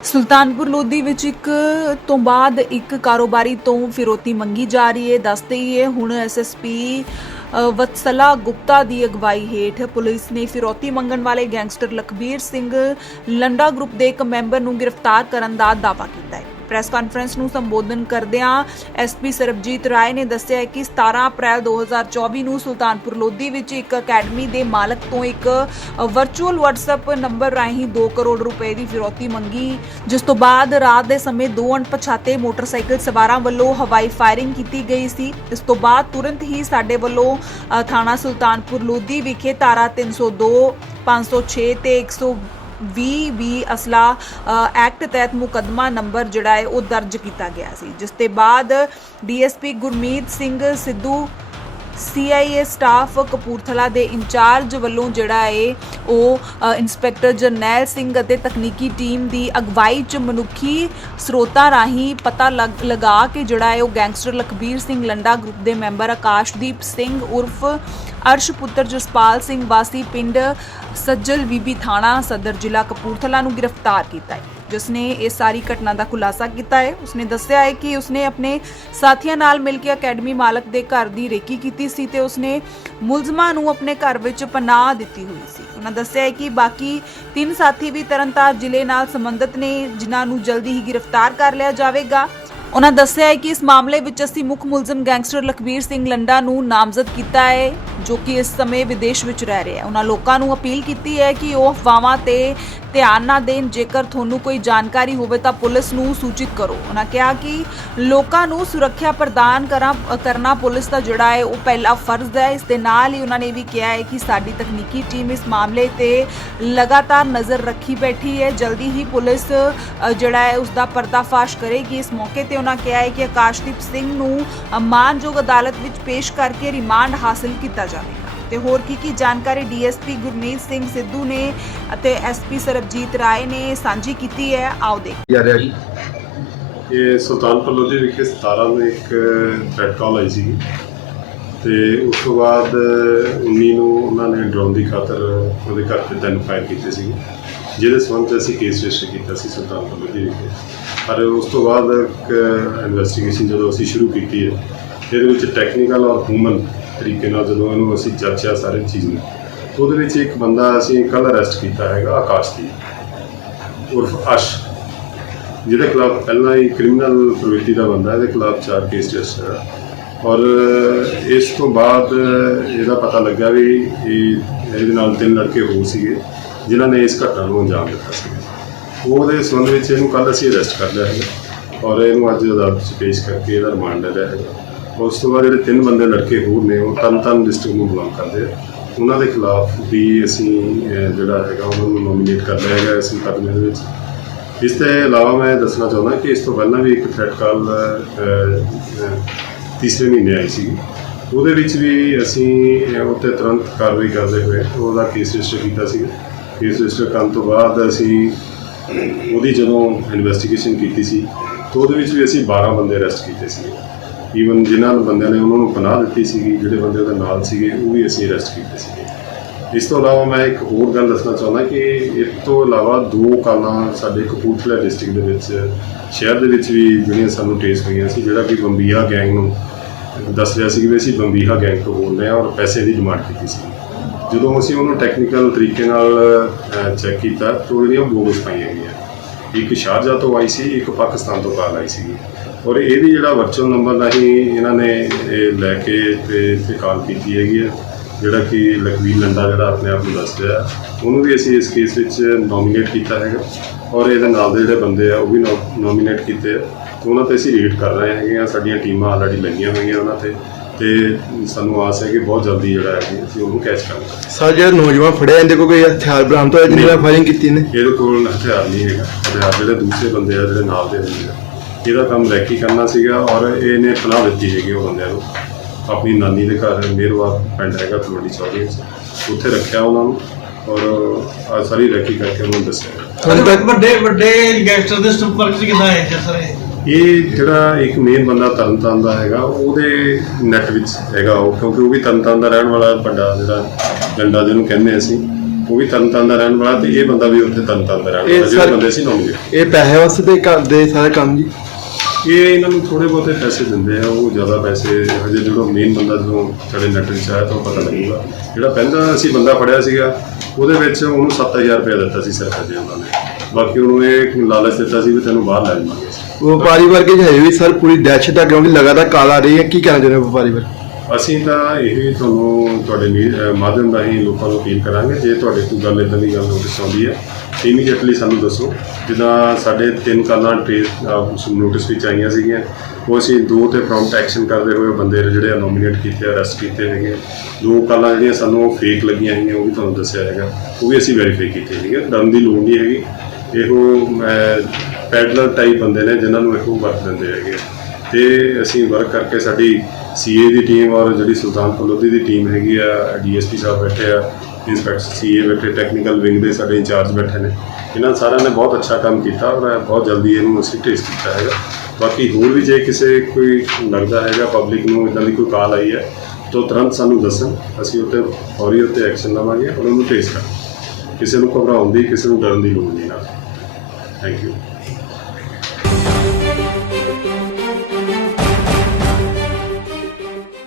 ਸੁਲਤਾਨਪੁਰ ਲੋਧੀ ਵਿੱਚ ਇੱਕ ਤੋਂ ਬਾਅਦ ਇੱਕ ਕਾਰੋਬਾਰੀ ਤੋਂ ਫਿਰੋਤੀ ਮੰਗੀ ਜਾ ਰਹੀ ਹੈ। ਦੱਸਦੇ ਹੀ ਹੈ ਹੁਣ ਐਸਐਸਪੀ ਵਤਸਲਾ ਗੁਪਤਾ ਦੀ ਅਗਵਾਈ ਹੇਠ ਪੁਲਿਸ ਨੇ ਫਿਰੋਤੀ ਮੰਗਣ ਵਾਲੇ ਗੈਂਗਸਟਰ ਲਖਬੀਰ ਸਿੰਘ ਲੰਡਾ ਗਰੁੱਪ ਦੇ ਇੱਕ ਮੈਂਬਰ ਨੂੰ ਗ੍ਰਿਫਤਾਰ ਕਰਨ ਦਾ ਦਾਅਵਾ ਕੀਤਾ ਹੈ। ਪ੍ਰੈਸ ਕਾਨਫਰੰਸ ਨੂੰ ਸੰਬੋਧਨ ਕਰਦਿਆਂ ਐਸਪੀ ਸਰਬਜੀਤ ਰਾਏ ਨੇ ਦੱਸਿਆ ਕਿ 17 ਅਪ੍ਰੈਲ 2024 ਨੂੰ ਸੁਲਤਾਨਪੁਰ ਲੋਧੀ ਵਿੱਚ ਇੱਕ ਅਕੈਡਮੀ ਦੇ ਮਾਲਕ ਤੋਂ ਇੱਕ ਵਰਚੁਅਲ WhatsApp ਨੰਬਰ ਰਾਹੀਂ 2 ਕਰੋੜ ਰੁਪਏ ਦੀ ਫਿਰੌਤੀ ਮੰਗੀ, ਜਿਸ ਤੋਂ ਬਾਅਦ ਰਾਤ ਦੇ ਸਮੇਂ ਦੋ ਅਣਪਛਾਤੇ ਮੋਟਰਸਾਈਕਲ ਸਵਾਰਾਂ ਵੱਲੋਂ ਹਵਾਈ ਫਾਇਰਿੰਗ ਕੀਤੀ ਗਈ ਸੀ। ਇਸ ਤੋਂ ਬਾਅਦ ਤੁਰੰਤ ਹੀ ਸਾਡੇ ਵੱਲੋਂ ਥਾਣਾ ਸੁਲਤਾਨਪੁਰ ਲੋਧੀ ਵਿਖੇ ਧਾਰਾ 302 506 ਤੇ 100 ਵੀ ਅਸਲਾ ਐਕਟ ਤਹਿਤ ਮੁਕਦਮਾ ਨੰਬਰ ਜਿਹੜਾ ਹੈ, ਉਹ ਦਰਜ ਕੀਤਾ ਗਿਆ ਸੀ, ਜਿਸ ਤੇ ਬਾਅਦ DSP Gurmeet Singh Sidhu CIA staff Kapurthala ਦੇ ਇੰਚਾਰਜ ਵੱਲੋਂ ਜਿਹੜਾ ਹੈ ਉਹ ਇੰਸਪੈਕਟਰ ਜਰਨੈਲ ਸਿੰਘ ਅਤੇ ਤਕਨੀਕੀ ਟੀਮ ਦੀ ਅਗਵਾਈ ਚ ਮਨੁੱਖੀ ਸਰੋਤਾਂ ਰਾਹੀਂ ਪਤਾ ਲੱਗ- ਲਗਾ ਕੇ ਜਿਹੜਾ ਹੈ ਉਹ ਗੈਂਗਸਟਰ ਲਖਬੀਰ ਸਿੰਘ ਲੰਡਾ ਗਰੁੱਪ ਦੇ ਮੈਂਬਰ ਆਕਾਸ਼ਦੀਪ ਸਿੰਘ ਉਰਫ ਅਰਸ਼ ਪੁੱਤਰ ਜਸਪਾਲ ਸਿੰਘ ਵਾਸੀ ਪਿੰਡ ਸੱਜਲ ਬੀਬੀ ਥਾਣਾ ਸਦਰ ਜ਼ਿਲ੍ਹਾ ਕਪੂਰਥਲਾ ਨੂੰ ਗ੍ਰਿਫਤਾਰ ਕੀਤਾ ਹੈ। ਜਿਸ ਨੇ ਇਸ ਸਾਰੀ ਘਟਨਾ ਦਾ ਖੁਲਾਸਾ ਕੀਤਾ ਹੈ। ਉਸਨੇ ਦੱਸਿਆ ਹੈ ਕਿ ਉਸਨੇ ਆਪਣੇ ਸਾਥੀਆਂ ਨਾਲ ਮਿਲ ਕੇ ਅਕੈਡਮੀ ਮਾਲਕ ਦੇ ਘਰ ਦੀ ਰੇਕੀ ਕੀਤੀ ਸੀ ਤੇ ਉਸਨੇ ਮੁਲਜ਼ਮਾਂ ਨੂੰ ਆਪਣੇ ਘਰ ਵਿੱਚ ਪਨਾਹ ਦਿੱਤੀ ਹੋਈ ਸੀ। ਉਹਨਾਂ ਦੱਸਿਆ ਹੈ ਕਿ ਬਾਕੀ ਤਿੰਨ ਸਾਥੀ ਵੀ ਤਰਨਤਾਰਨ ਜ਼ਿਲ੍ਹੇ ਨਾਲ ਸੰਬੰਧਿਤ ਨੇ, ਜਿਨ੍ਹਾਂ ਨੂੰ ਜਲਦੀ ਹੀ ਗ੍ਰਿਫਤਾਰ ਕਰ ਲਿਆ ਜਾਵੇਗਾ। ਉਹਨਾਂ ਦੱਸਿਆ ਹੈ ਕਿ ਇਸ ਮਾਮਲੇ ਵਿੱਚ ਅਸੀਂ ਮੁੱਖ ਮੁਲਜ਼ਮ ਗੈਂਗਸਟਰ ਲਖਬੀਰ ਸਿੰਘ ਲੰਡਾ ਨੂੰ ਨਾਮਜ਼ਦ ਕੀਤਾ ਹੈ, ਜੋ ਕਿ ਇਸ ਸਮੇਂ ਵਿਦੇਸ਼ ਵਿੱਚ ਰਹਿ ਰਿਹਾ ਹੈ। ਉਹਨਾਂ ਲੋਕਾਂ ਨੂੰ ਅਪੀਲ ਕੀਤੀ ਹੈ ਕਿ ਉਹ ਅਫਵਾਹਾਂ ਤੇ ਧਿਆਨ ਨਾ ਦੇਣ ਜੇਕਰ ਤੁਹਾਨੂੰ ਕੋਈ ਜਾਣਕਾਰੀ ਹੋਵੇ ਤਾਂ ਪੁਲਿਸ ਨੂੰ ਸੂਚਿਤ ਕਰੋ। ਉਹਨਾਂ ਕਿਹਾ ਕਿ ਲੋਕਾਂ ਨੂੰ ਸੁਰੱਖਿਆ ਪ੍ਰਦਾਨ ਕਰਾਂ ਕਰਨਾ ਪੁਲਿਸ ਦਾ ਜਿਹੜਾ ਹੈ ਉਹ ਪਹਿਲਾ ਫਰਜ਼ ਹੈ। ਇਸ ਦੇ ਨਾਲ ਹੀ ਉਹਨਾਂ ਨੇ ਇਹ ਵੀ ਕਿਹਾ ਹੈ ਕਿ ਸਾਡੀ ਤਕਨੀਕੀ ਟੀਮ ਇਸ ਮਾਮਲੇ ਤੇ ਲਗਾਤਾਰ ਨਜ਼ਰ ਰੱਖੀ ਬੈਠੀ ਹੈ। ਜਲਦੀ ਹੀ ਪੁਲਿਸ ਜਿਹੜਾ ਹੈ ਉਸ ਦਾ ਪਰਦਾਫਾਸ਼ ਕਰੇਗੀ। ਇਸ ਮੌਕੇ ਤੇ ਉਹਨਾਂ ਕਿਹਾ ਹੈ ਕਿ ਆਕਾਸ਼ਦੀਪ ਸਿੰਘ ਨੂੰ ਅ, ਮਾਨਯੋਗ ਅਦਾਲਤ ਵਿੱਚ ਪੇਸ਼ ਕਰਕੇ ਰਿਮਾਂਡ ਹਾਸਲ ਕੀਤਾ ਜਾਵੇਗਾ। ਤੇ ਹੋਰ ਕੀ ਕੀ ਜਾਣਕਾਰੀ ਡੀਐਸਪੀ ਗੁਰਮੀਤ ਸਿੰਘ ਸਿੱਧੂ ਨੇ ਅਤੇ ਐਸਪੀ ਸਰਬਜੀਤ ਰਾਏ ਨੇ ਸਾਂਝੀ ਕੀਤੀ ਹੈ। ਆਓ ਦੇਖ। ਜਾ ਰਿਹਾ ਜੀ? ਇਹ ਸੁਲਤਾਨਪੁਰ ਲੋਧੀ ਵਿਖੇ 17 ਨੂੰ ਇੱਕ ਥ੍ਰੈਡ ਕਾਲ ਆਈ ਸੀ ਤੇ ਉਸ ਤੋਂ ਬਾਅਦ 19 ਨੂੰ ਉਹਨਾਂ ਨੇ ਡਰੋਨ ਦੀ ਖਾਤਰ ਉਹਦੇ ਘਰ ਤੇ ਤਿੰਨ ਫਾਇਰ ਕੀਤੇ ਸੀ ਜਿਹਦੇ ਸੰਬੰਧ ਅਸੀਂ ਕੇਸ ਰਜਿਸਟਰ ਕੀਤਾ ਸੀ ਸੁਲਤਾਨਪੁਰ ਲੋਧੀ ਵਿਖੇ। ਪਰ ਉਸ ਤੋਂ ਬਾਅਦ ਇੱਕ ਇਨਵੈਸਟੀਗੇਸ਼ਨ ਜਦੋਂ ਅਸੀਂ ਸ਼ੁਰੂ ਕੀਤੀ ਹੈ ਇਹਦੇ ਵਿੱਚ ਟੈਕਨੀਕਲ ਔਰ ਹਿਊਮਨ ਤਰੀਕੇ ਨਾਲ ਜਦੋਂ ਇਹਨੂੰ ਅਸੀਂ ਜਾਂਚਿਆ ਸਾਰੇ ਚੀਜ਼ ਨੂੰ ਉਹਦੇ ਵਿੱਚ ਇੱਕ ਬੰਦਾ ਅਸੀਂ ਕੱਲ੍ਹ ਅਰੈਸਟ ਕੀਤਾ ਹੈਗਾ ਆਕਾਸ਼ਦੀਪ ਉਰਫ ਅਸ਼, ਜਿਹਦੇ ਖਿਲਾਫ ਪਹਿਲਾਂ ਹੀ ਕ੍ਰਿਮੀਨਲ ਪ੍ਰਵਿਰਤੀ ਦਾ ਬੰਦਾ, ਇਹਦੇ ਖਿਲਾਫ ਚਾਰ ਕੇਸ ਰਜਿਸਟਰ ਹੈ ਔਰ ਇਸ ਤੋਂ ਬਾਅਦ ਇਹਦਾ ਪਤਾ ਲੱਗਾ ਵੀ ਇਹ ਇਹਦੇ ਨਾਲ ਤਿੰਨ ਲੜਕੇ ਹੋਰ ਸੀਗੇ, ਜਿਨ੍ਹਾਂ ਨੇ ਇਸ ਘਟਨਾ ਨੂੰ ਅੰਜਾਮ ਦਿੱਤਾ ਸੀ। ਉਹਦੇ ਸੰਬੰਧ ਵਿੱਚ ਇਹਨੂੰ ਕੱਲ ਅਸੀਂ ਅਰੈਸਟ ਕਰ ਲਿਆ ਹੈ ਔਰ ਇਹਨੂੰ ਅੱਜ ਅਦਾਲਤ 'ਚ ਪੇਸ਼ ਕਰਕੇ ਇਹਦਾ ਰਿਮਾਂਡ ਲੈ ਲਿਆ ਹੈ ਉਸ ਤੋਂ ਬਾਅਦ ਜਿਹੜੇ ਤਿੰਨ ਬੰਦੇ ਲੜਕੇ ਹੋਰ ਨੇ ਉਹ ਤਨ ਤਨ ਡਿਸਟ੍ਰਿਕਟ ਨੂੰ ਬਿਲੋਂਗ ਕਰਦੇ ਆ। ਉਹਨਾਂ ਦੇ ਖਿਲਾਫ ਵੀ ਅਸੀਂ ਜਿਹੜਾ ਹੈਗਾ ਉਹਨਾਂ ਨੂੰ ਨੋਮੀਨੇਟ ਕਰਨਾ ਹੈਗਾ ਇਸ ਮੁਕੱਦਮੇ ਦੇ ਵਿੱਚ। ਇਸ ਤੋਂ ਇਲਾਵਾ ਮੈਂ ਦੱਸਣਾ ਚਾਹੁੰਦਾ ਕਿ ਇਸ ਤੋਂ ਪਹਿਲਾਂ ਵੀ ਇੱਕ ਥ੍ਰੈਟ ਕਾਲ ਤੀਸਰੇ ਮਹੀਨੇ ਆਈ ਸੀ। ਉਹਦੇ ਵਿੱਚ ਵੀ ਅਸੀਂ ਅਹ, ਉੱਤੇ ਤੁਰੰਤ ਕਾਰਵਾਈ ਕਰਦੇ ਹੋਏ ਉਹਦਾ ਕੇਸ ਰਜਿਸਟਰ ਕੀਤਾ ਸੀ। ਕੇਸ ਰਜਿਸਟਰ ਕਰਨ ਤੋਂ ਬਾਅਦ ਅਸੀਂ ਉਹਦੀ ਜਦੋਂ ਇਨਵੈਸਟੀਗੇਸ਼ਨ ਕੀਤੀ ਸੀ ਤਾਂ ਉਹਦੇ ਵਿੱਚ ਵੀ ਅਸੀਂ 12 ਬੰਦੇ ਅਰੈਸਟ ਕੀਤੇ ਸੀ। ਈਵਨ ਜਿਨ੍ਹਾਂ ਨੂੰ ਬੰਦਿਆਂ ਨੇ ਉਹਨਾਂ ਨੂੰ ਪਨਾਹ ਦਿੱਤੀ ਸੀਗੀ, ਜਿਹੜੇ ਬੰਦੇ ਉਹਦੇ ਨਾਲ ਸੀਗੇ, ਉਹ ਵੀ ਅਸੀਂ ਅਰੈਸਟ ਕੀਤੇ ਸੀਗੇ। ਇਸ ਤੋਂ ਇਲਾਵਾ ਮੈਂ ਇੱਕ ਹੋਰ ਗੱਲ ਦੱਸਣਾ ਚਾਹੁੰਦਾ ਕਿ ਇਸ ਤੋਂ ਇਲਾਵਾ ਦੋ ਕਾਲਾਂ ਸਾਡੇ ਕਪੂਰਥਲਾ ਡਿਸਟ੍ਰਿਕਟ ਦੇ ਵਿੱਚ, ਸ਼ਹਿਰ ਦੇ ਵਿੱਚ ਵੀ ਜਿਹੜੀਆਂ ਸਾਨੂੰ ਟੇਸ ਹੋਈਆਂ ਸੀ, ਜਿਹੜਾ ਕਿ ਬੰਬੀਹਾ ਗੈਂਗ ਨੂੰ ਦੱਸ ਰਿਹਾ ਸੀ ਕਿ ਵੀ ਅਸੀਂ ਬੰਬੀਹਾ ਗੈਂਗ ਤੋਂ ਬੋਲ ਰਹੇ ਹਾਂ ਔਰ ਪੈਸੇ ਦੀ ਡਿਮਾਂਡ ਕੀਤੀ ਸੀ। ਜਦੋਂ ਅਸੀਂ ਉਹਨੂੰ ਟੈਕਨੀਕਲ ਤਰੀਕੇ ਨਾਲ ਚੈੱਕ ਕੀਤਾ, ਤਾਂ ਉਹਦੀਆਂ ਬੋਗਸ ਪਾਈਆਂ ਗਈਆਂ। ਇੱਕ ਸ਼ਾਰਜਾ ਤੋਂ ਆਈ ਸੀ, ਇੱਕ ਪਾਕਿਸਤਾਨ ਤੋਂ ਕਾਲ ਆਈ ਸੀ ਔਰ ਇਹਦੀ ਜਿਹੜਾ ਵਰਚੁਅਲ ਨੰਬਰ ਨਹੀਂ ਇਹਨਾਂ ਨੇ ਇਹ ਲੈ ਕੇ ਤੇ ਤੇ ਕਾਲ ਕੀਤੀ ਹੈਗੀ ਹੈ ਜਿਹੜਾ ਕਿ ਲਖਵੀਰ ਲੰਡਾ ਜਿਹੜਾ ਆਪਣੇ ਆਪ ਨੂੰ ਦੱਸ ਰਿਹਾ ਉਹਨੂੰ ਵੀ ਅਸੀਂ ਇਸ ਕੇਸ ਵਿੱਚ ਨੋਮੀਨੇਟ ਕੀਤਾ ਹੈਗਾ ਔਰ ਇਹਦੇ ਨਾਲ ਦੇ ਜਿਹੜੇ ਬੰਦੇ ਆ ਉਹ ਵੀ ਨੋਮੀਨੇਟ ਕੀਤੇ ਆ। ਉਹਨਾਂ ਤੇ ਅਸੀਂ ਰੇਡ ਕਰ ਰਹੇ ਹੈਗੇ ਆ ਸਾਡੀਆਂ ਟੀਮਾਂ ਆਲਰੇਡੀ ਲੱਗੀਆਂ ਹੋਈਆਂ ਉਹਨਾਂ ਤੇ ਤੇ ਸਾਨੂੰ ਆਸ ਹੈ ਕਿ ਬਹੁਤ ਜਲਦੀ ਜਿਹੜਾ ਹੈ ਕਿ ਅਸੀਂ ਉਹਨੂੰ ਕੈਚ ਕਰਾਂਗੇ। ਸਰ ਜਿਹੜਾ ਨੌਜਵਾਨ ਫੜਿਆ ਇਹਦੇ ਕੋਲ ਕੋਈ ਹਥਿਆਰ ਬਰਾਮਦ ਹੋਇਆ ਜਿਹਨੇ ਫਾਇਰਿੰਗ ਕੀਤੀ ਨੇ ਇਹਦੇ ਕੋਲ ਹਥਿਆਰ ਨਹੀਂ ਹੈਗਾ। ਜਿਹੜੇ ਦੂਸਰੇ ਬੰਦੇ ਆ ਜਿਹੜੇ ਨਾਲ ਦੇ ਹੁੰਦੇ ਆ। ਇਹਦਾ ਕੰਮ ਰੈਕੀ ਕਰਨਾ ਸੀਗਾ ਔਰ ਇਹਨੇ ਪਨਾਹ ਦਿੱਤੀ ਹੈਗੀ ਉਹ ਬੰਦਿਆਂ ਨੂੰ। ਆਪਣੀ ਨਾਨੀ ਦੇ ਘਰ ਮੇਰਵਾ ਪਿੰਡ ਹੈਗਾ ਤਲਵੰਡੀ ਚੌਧਰੀ ਉੱਥੇ ਰੱਖਿਆ ਉਹਨਾਂ ਨੂੰ ਔਰ ਆ ਸਾਰੀ ਰੈਕੀ ਕਰਕੇ ਉਹਨੂੰ ਦੱਸਿਆ। ਹੁਣ ਤੱਕ ਵੱਡੇ ਵੱਡੇ ਗੈਂਗਸਟਰ ਦੇ ਸੰਪਰਕ ਚ ਕਿੱਦਾਂ ਆਏ ਜੀ ਸਰ? ਇਹ ਇਹ ਜਿਹੜਾ ਇੱਕ ਮੇਨ ਬੰਦਾ ਤਰਨਤਾਰਨ ਦਾ ਹੈਗਾ ਉਹਦੇ ਨੈਟ ਵਿੱਚ ਹੈਗਾ ਉਹ ਕਿਉਂਕਿ ਉਹ ਵੀ ਤਰਨਤਾਰਨ ਦਾ ਰਹਿਣ ਵਾਲਾ ਵੱਡਾ ਜਿਹੜਾ ਡੰਡਾ ਜਿਹਨੂੰ ਕਹਿੰਦੇ ਅਸੀਂ। ਉਹ ਵੀ ਤਰਨਤਾਰਨ ਦਾ ਰਹਿਣ ਵਾਲਾ ਤੇ ਇਹ ਬੰਦਾ ਵੀ ਉੱਥੇ ਤਰਨਤਾਰਨ ਦਾ ਰਹਿਣ ਇਹ ਵਾਲਾ ਜਿਹੜੇ ਸਰ- ਬੰਦੇ ਸੀ ਨੋਮੀਨੇਟ ਇਹ ਪੈਸੇ ਵਾਸਤੇ ਕਰਦੇ ਸਾਰੇ ਕੰਮ ਜੀ? ਇਹ ਇਹਨਾਂ ਨੂੰ ਥੋੜੇ ਬਹੁਤੇ ਪੈਸੇ ਦਿੰਦੇ ਆ ਉਹ ਜ਼ਿਆਦਾ ਪੈਸੇ ਹਜੇ ਜਦੋਂ ਮੇਨ ਬੰਦਾ ਜਦੋਂ ਸਾਡੇ ਨੈਟ ਵਿੱਚ ਆਇਆ ਤਾਂ ਉਹ ਪਤਾ ਲੱਗੂਗਾ। ਜਿਹੜਾ ਪਹਿਲਾਂ ਅਸੀਂ ਬੰਦਾ ਫੜਿਆ ਸੀਗਾ ਉਹਦੇ ਵਿੱਚ ਉਹਨੂੰ 7000 ਰੁਪਏ ਦਿੱਤਾ ਸੀ ਸਿਰਫ ਅਜੇ ਉਹਨਾਂ ਨੇ। ਬਾਕੀ ਉਹਨੂੰ ਇਹ ਲਾਲਚ ਦਿੱਤਾ ਸੀ ਵੀ ਤੈਨੂੰ ਬਾਹਰ ਲੈ ਜਾਵਾਂਗੇ। ਵਪਾਰੀ ਵਰਗੇ ਚ ਵੀ ਸਰ ਪੂਰੀ ਦਹਿਸ਼ਤ ਆ ਕਿਉਂਕਿ ਲਗਾਤਾਰ ਕਾਲ ਆ ਰਹੀ ਹੈ ਕੀ ਕਹਿਣਾ ਚਾਹੁੰਦੇ ਹੋ ਵਪਾਰੀ ਵਰਗ? ਅਸੀਂ ਤਾਂ ਇਹ ਤੁਹਾਨੂੰ ਤੁਹਾਡੇ ਮੀ- ਮਾਧਿਅਮ ਰਾਹੀਂ ਲੋਕਾਂ ਨੂੰ ਅਪੀਲ ਕਰਾਂਗੇ, ਜੇ ਤੁਹਾਡੇ ਕੋਈ ਗੱਲ ਇਦਾਂ ਦੀ ਗੱਲ ਨੋਟਿਸ ਆਉਂਦੀ ਹੈ ਇਮੀਡੀਏਟਲੀ ਸਾਨੂੰ ਦੱਸੋ। ਜਿੱਦਾਂ ਸਾਡੇ ਤਿੰਨ ਕਾਲਾਂ ਟ੍ਰੇਸ ਨੋਟਿਸ ਵਿੱਚ ਆਈਆਂ ਸੀਗੀਆਂ, ਉਹ ਅਸੀਂ ਦੋ ਤੇ ਪ੍ਰੌਮਪਟ ਐਕਸ਼ਨ ਕਰਦੇ ਹੋਏ ਬੰਦੇ ਜਿਹੜੇ ਨੋਮੀਨੇਟ ਕੀਤੇ ਅਰੈਸਟ ਕੀਤੇ ਹੈਗੇ। ਦੋ ਕਾਲਾਂ ਜਿਹੜੀਆਂ ਸਾਨੂੰ ਫੇਕ ਲੱਗੀਆਂ ਹੈਗੀਆਂ, ਉਹ ਵੀ ਤੁਹਾਨੂੰ ਦੱਸਿਆ ਹੈਗਾ। ਉਹ ਵੀ ਅਸੀਂ ਵੈਰੀਫਾਈ ਕੀਤੇ ਹੈਗੇ ਡਰਨ ਦੀ ਲੋੜ ਨਹੀਂ ਹੈਗੀ। ਇਹੋ ਪੈਡਲਰ ਟਾਈਪ ਬੰਦੇ ਨੇ ਜਿਨ੍ਹਾਂ ਨੂੰ ਇਹੋ ਵਰਤ ਦਿੰਦੇ ਹੈਗੇ। ਤੇ ਅਸੀਂ ਵਰਕ ਕਰਕੇ ਸਾਡੀ ਸੀਏ ਦੀ ਟੀਮ ਔਰ ਜਿਹੜੀ ਸੁਲਤਾਨਪੁਰ ਲੋਧੀ ਦੀ ਟੀਮ ਹੈਗੀ ਆ ਡੀਐਸਪੀ ਸਾਹਿਬ ਬੈਠੇ ਆ ਇੰਸਪੈਕਟਰ ਸੀਏ ਬੈਠੇ ਟੈਕਨੀਕਲ ਵਿੰਗ ਦੇ ਸਾਡੇ ਇੰਚਾਰਜ ਬੈਠੇ ਨੇ। ਇਹਨਾਂ ਸਾਰਿਆਂ ਨੇ ਬਹੁਤ ਅੱਛਾ ਕੰਮ ਕੀਤਾ ਔਰ ਬਹੁਤ ਜਲਦੀ ਇਹਨੂੰ ਅਸੀਂ ਟੇਸਟ ਕੀਤਾ ਹੈਗਾ। ਬਾਕੀ ਹੋਰ ਵੀ ਜੇ ਕਿਸੇ ਕੋਈ ਲੱਗਦਾ ਹੈਗਾ ਪਬਲਿਕ ਨੂੰ ਇਦਾਂ ਦੀ ਕੋਈ ਕਾਲ ਆਈ ਹੈ, ਤਾਂ ਤੁਰੰਤ ਸਾਨੂੰ ਦੱਸਣ। ਅਸੀਂ ਉੱਤੇ ਫੌਰੀ ਉੱਤੇ ਐਕਸ਼ਨ ਲਵਾਂਗੇ ਔਰ ਉਹਨੂੰ ਟੇਸਟ ਕਰਾਂਗੇ। ਕਿਸੇ ਨੂੰ ਘਬਰਾਉਣ ਦੀ, ਕਿਸੇ ਨੂੰ ਡਰਨ ਦੀ ਲੋੜ ਨਹੀਂ ਨਾ ਥੈਂਕ ਯੂ